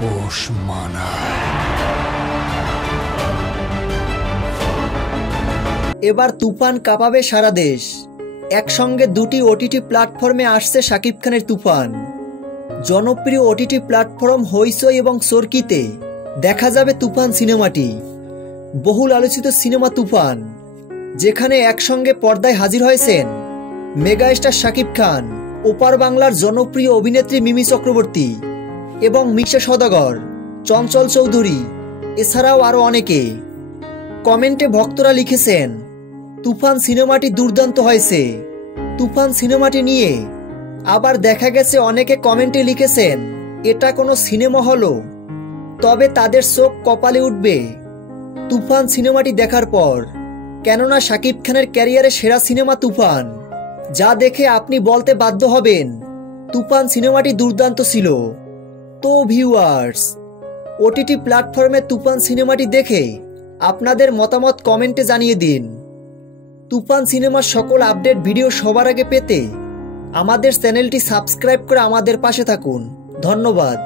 পোষ মানায়। এবার তুফান কাঁপাবে সারা দেশ। একসঙ্গে দুটি ওটিটি প্ল্যাটফর্মে আসছে শাকিব খানের তুফান। জনপ্রিয় ওটিটি প্ল্যাটফর্ম হইচই এবং চরকিতে দেখা যাবে তুফান সিনেমাটি। বহুল আলোচিত সিনেমা তুফান, যেখানে একসঙ্গে পর্দায় হাজির হয়েছেন মেগা স্টার শাকিব খান, ওপার বাংলার জনপ্রিয় অভিনেত্রী মিমি চক্রবর্তী এবং মিশা সওদাগর, চঞ্চল চৌধুরী, এছাড়াও আরও অনেকে। কমেন্টে ভক্তরা লিখেছেন, তুফান সিনেমাটি দুর্দান্ত হয়েছে। তুফান সিনেমাটি নিয়ে আবার দেখা গেছে অনেকে কমেন্টে লিখেছেন, এটা কোনো সিনেমা হলো? তবে তাদের চোখ কপালে উঠবে তুফান সিনেমাটি দেখার পর, কেননা শাকিব খানের ক্যারিয়ারে সেরা সিনেমা তুফান, যা দেখে আপনি বলতে বাধ্য হবেন তুফান সিনেমাটি দুর্দান্ত ছিল। তো ভিউয়ার্স, ওটিটি প্ল্যাটফর্মে তুফান সিনেমাটি দেখে আপনাদের মতামত কমেন্টে জানিয়ে দিন। তুফান সিনেমার সকল আপডেট ভিডিও সবার আগে পেতে আমাদের চ্যানেলটি সাবস্ক্রাইব করে আমাদের পাশে থাকুন। ধন্যবাদ।